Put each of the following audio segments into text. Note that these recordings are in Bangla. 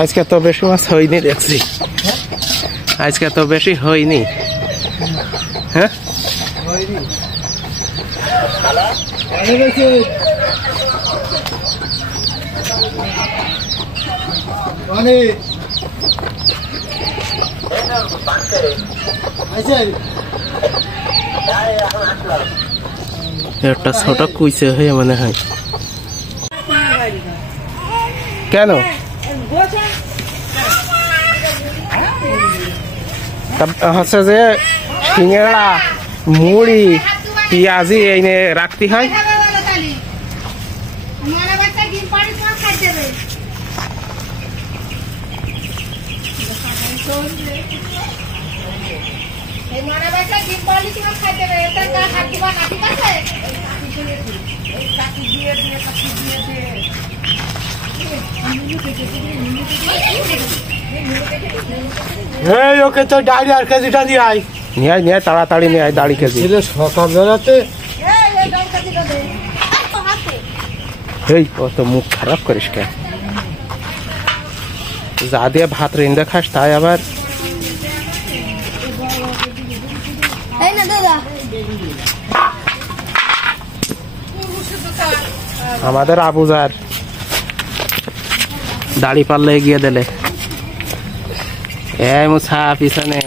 আজকে তো বেশি মাছ হয়নি দেখছি, আজকে তো বেশি হয়নি। হ্যাঁ একটা ছোট কুইছে হয়ে মনে হয়। কেন হচ্ছে যে সিঙ্গাড়া মুড়ি পেঁয়াজি এনে রাখতে হয়। ওকে তো ডাইরি আর কেজিটা নিয়ে আয়, নিয়ে তাড়াতাড়ি নিয়ে আয় দাড়ি কেজি। সকাল বেলাতে এই কত মুখ খারাপ করিস কেন? যা দিয়ে ভাত রেন্দা খাস তাই আবার। আমাদের আবুজার দাড়ি পাল্লে গিয়ে দিলে মুছা পিছনে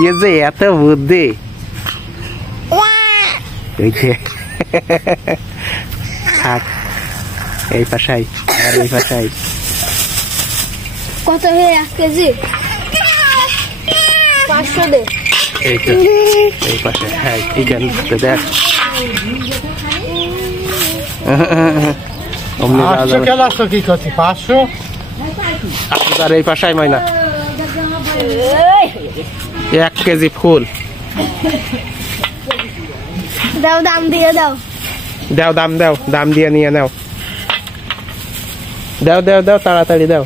ইয়ে যে এত বুদ্ধি। থাক এই পাশাই আর এই পাশাই কত হয়ে 1 কেজি 500 দে। এই পাশে হ্যাঁ এইখান দেখ কি করছি 500 আর এই পাশাই ময়না 1 কেজি ফুল দাও, দাম দিয়ে দাও। দাও দাম দাও, দাম দিয়ে নিয়ে নাও। দাও দাও দাও তাড়াতাড়ি দাও।